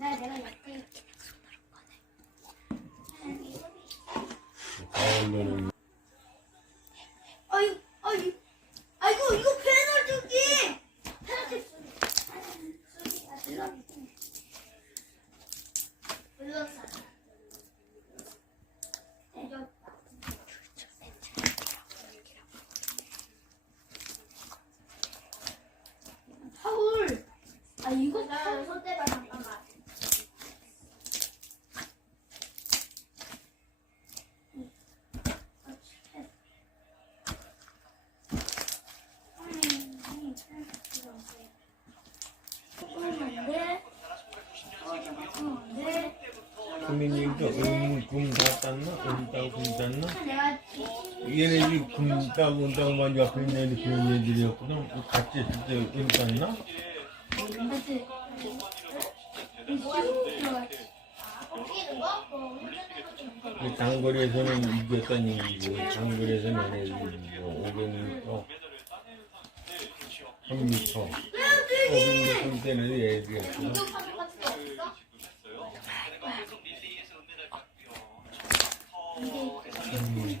내가 약간 가을로는 아이고 이거 페널티지. 페널티. 불렀어. 파울. 이거 나 손대봐 잠깐만. 국민님도 금다 땄나? 금 땄나? 내가 얘네들이 금 따고 은 따고만 옆에 있는 애들 그런 애들이었거든. 같이 있을 때금 땄나? 맞지? 장거리에서는 이겼다는 얘기고 장거리에서는 얘네들이 500m, 1000m, 500m 때는 애들이었거든. 이게